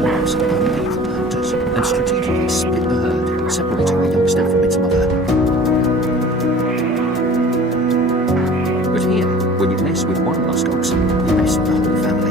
swarms of unlethal hunters and strategically split the herd, separating the youngster from its mother. But here, when you mess with one muskox, you mess with the whole family.